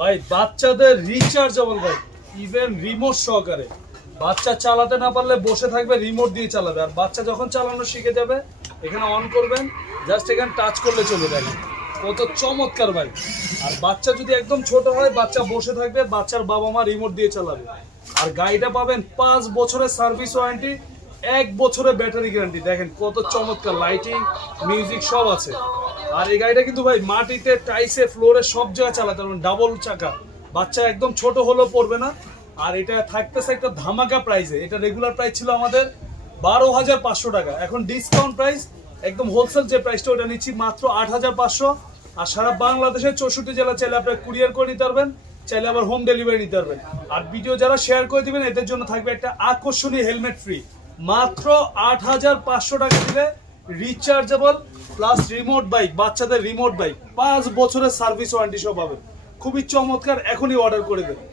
ভাই, বাচ্চাদের রিচার্জেবল ভাই ইভেন রিমোট সহকারে। বাচ্চা চালাতে না পারলে বসে থাকবে রিমোট দিয়ে চালাবে। আর বাচ্চা যখন চালানো শিখে যাবে, এখানে অন করবেন জাস্ট এখানে টাচ করলে চলে যাবে। কত চমৎকার ভাই। আর বাচ্চা যদি একদম ছোট হয়, বাচ্চা বসে থাকবে, বাচ্চার বাবা মা রিমোট দিয়ে চালাবে। আর গাড়িটা পাবেন পাঁচ বছরের সার্ভিস ওয়ারেন্টি এক বছরের ব্যাটারি গ্যারান্টি। দেখেন কত চমৎকার লাইটিং মিউজিক সব আছে। আর এই গাড়িটা কিন্তু ভাই মাটিতে টাইসে ফ্লোরে সব জায়গায় চালাতে পারবেন। ডাবল চাকা। বাচ্চা একদম ছোট হলেও পড়বে না। আর এটা থাকতেছে একটা ধামাকা প্রাইসে এটা রেগুলার প্রাইস ছিল আমাদের বারো হাজার পাঁচশো টাকা। এখন ডিসকাউন্ট প্রাইস একদম হোলসেল যে প্রাইসটা ওটা নিচ্ছি মাত্র আট হাজার পাঁচশো। আর সারা বাংলাদেশের চৌষট্টি জেলা চাইলে আপনি কুরিয়ার করে নিতে পারবেন, চাইলে আবার হোম ডেলিভারি নিতে পারবেন। আর ভিডিও যারা শেয়ার করে দিবেন, এদের জন্য থাকবে একটা আকর্ষণীয় হেলমেট ফ্রি মাত্র আট হাজার পাঁচশো টাকা দিলে রিচার্জেবল প্লাস রিমোট বাইক বাচ্চাদের রিমোট বাইক পাঁচ বছরের সার্ভিস ওয়ারেন্টি সব পাবে খুবই চমৎকার, এখনই অর্ডার করে দেবেন।